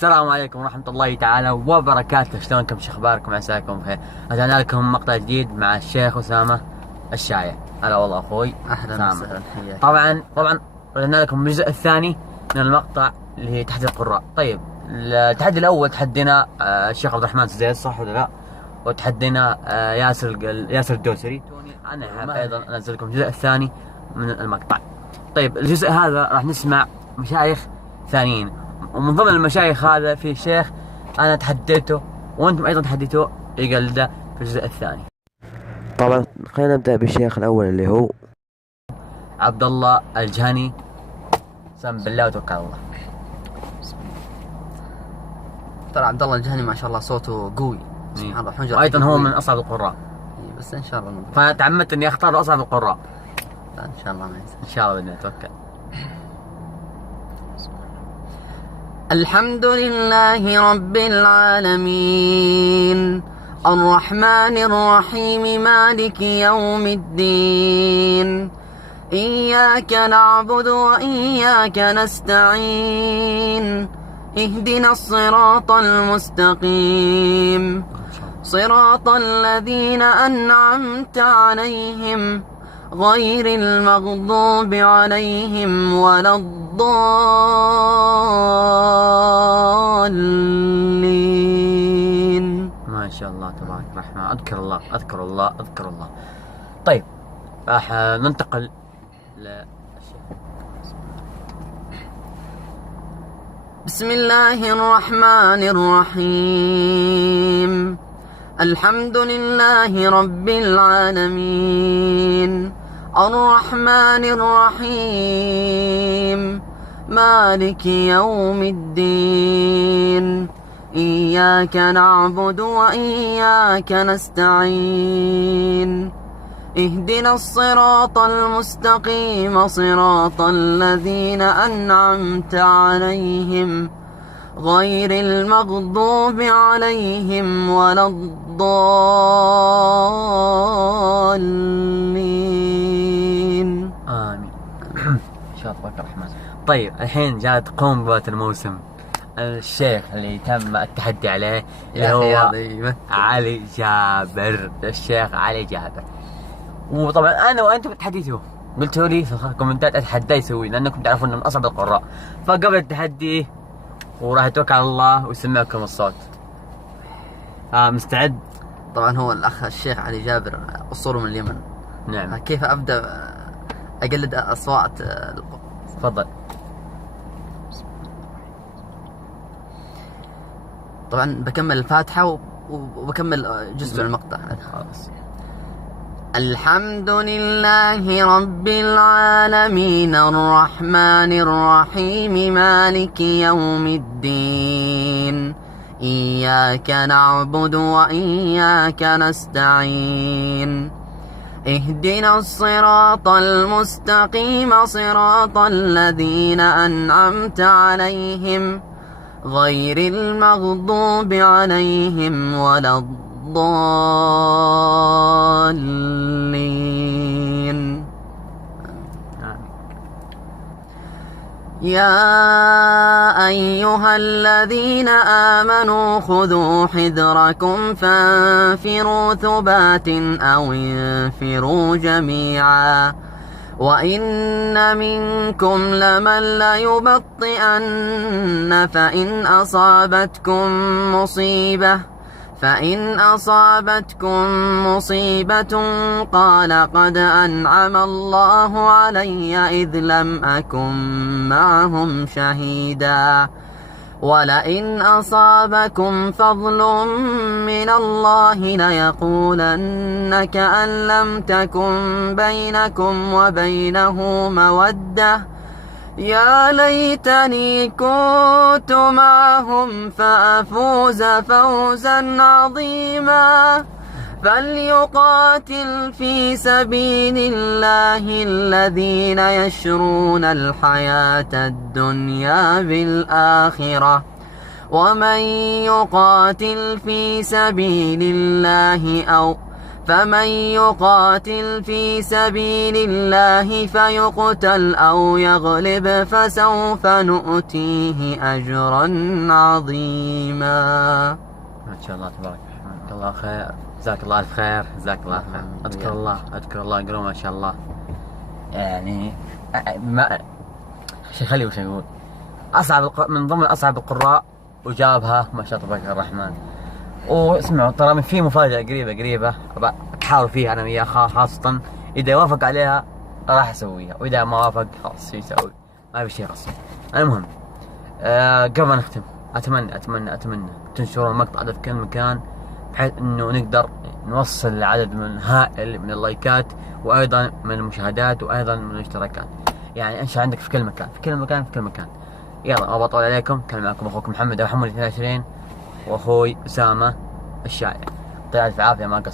السلام عليكم ورحمة الله تعالى وبركاته. شلونكم؟ شو اخباركم؟ عساكم بخير. رجعنا لكم مقطع جديد مع الشيخ أسامة الشايع. هلا والله اخوي. اهلا وسهلا. طبعا رجعنا لكم الجزء الثاني من المقطع اللي هي تحدي القراء. طيب التحدي الاول تحدينا الشيخ عبد الرحمن زيد، صح ولا لا؟ وتحدينا ياسر الدوسري. انا حاب ايضا انزل لكم الجزء الثاني من المقطع. طيب الجزء هذا راح نسمع مشايخ ثانيين، ومن ضمن المشايخ هذا في شيخ انا تحديته وانتم ايضا تحديتوه يقلده في الجزء الثاني. طبعا خلينا نبدأ بالشيخ الأول اللي هو عبد الله الجهني. سم بالله وتوكل على الله. ترى عبد الله الجهني ما شاء الله صوته قوي سبحان الله، حنجر وايضا هو من اصعب القراء، بس ان شاء الله نبدأ. فتعمدت اني اختار اصعب القراء. لا ان شاء الله ما يصير. ان شاء الله بدنا نتوكل. الحمد لله رب العالمين، الرحمن الرحيم، مالك يوم الدين، إياك نعبد وإياك نستعين، اهدنا الصراط المستقيم، صراط الذين أنعمت عليهم غير المغضوب عليهم ولا الضالين. ما شاء الله تبارك الرحمن. اذكر الله اذكر الله اذكر الله. طيب راح ننتقل بسم الله الرحمن الرحيم، الحمد لله رب العالمين، الرحمن الرحيم، مالك يوم الدين، إياك نعبد وإياك نستعين، اهدنا الصراط المستقيم، صراط الذين أنعمت عليهم غير المغضوب عليهم ولا الضالين. آمين. إن شاء الله تبارك الرحمن. طيب الحين جاءت قنبلة الموسم، الشيخ اللي تم التحدي عليه اللي هو علي جابر. الشيخ علي جابر. وطبعا أنا وأنتم تحديتوه، قلتوا لي في الكومنتات أتحدى يسوي لأنكم تعرفون إنه من أصعب القراء. فقبل التحدي وراح أتوكل على الله ويسمعكم الصوت. مستعد؟ طبعا هو الأخ الشيخ علي جابر أصوله من اليمن. نعم. كيف أبدأ أقلد أصوات؟ تفضل. طبعا بكمل الفاتحة وبكمل جزء من المقطع. خلاص. الحمد لله رب العالمين، الرحمن الرحيم، مالك يوم الدين، إياك نعبد وإياك نستعين، اهدنا الصراط المستقيم، صراط الذين أنعمت عليهم غير المغضوب عليهم ولا الضالين. يا أيها الذين آمنوا خذوا حذركم فانفروا ثبات أو انفروا جميعا، وإن منكم لمن ليبطئن فإن أصابتكم مصيبة قال قد أنعم الله علي إذ لم أكن معهم شهيدا، ولئن أصابكم فضل من الله ليقولن كأن لم تكن بينكم وبينه مودة، يا ليتني كنت معهم فأفوز فوزا عظيما. فليقاتل في سبيل الله الذين يشرون الحياة الدنيا بالآخرة، ومن يقاتل في سبيل الله فمن يقاتل في سبيل الله فيقتل أو يغلب فسوف نؤتيه أجرا عظيما. ما شاء الله تبارك الرحمن، جزاك الله خير، جزاك الله الف خير، جزاك الله خير. اذكر الله قولوا ما شاء الله. يعني ما شيء خلي وش نقول، من ضمن اصعب القراء وجابها ما شاء الله تبارك الرحمن. واسمعوا ترى في مفاجأة قريبة بحاول فيها انا وياه، خاصة اذا وافق عليها راح اسويها، واذا ما وافق خلاص يسوي، ما في شيء رسمي. المهم قبل ما نختم اتمنى تنشروا المقطع ده في كل مكان، بحيث انه نقدر نوصل عدد من هائل من اللايكات، وايضا من المشاهدات، وايضا من الاشتراكات. يعني انشر عندك في كل مكان. يلا ما بطول عليكم، كان معكم اخوكم محمد ابو حمود 22 واخوي اسامه الشاعر. يعطيه الف عافيه، ما قصر.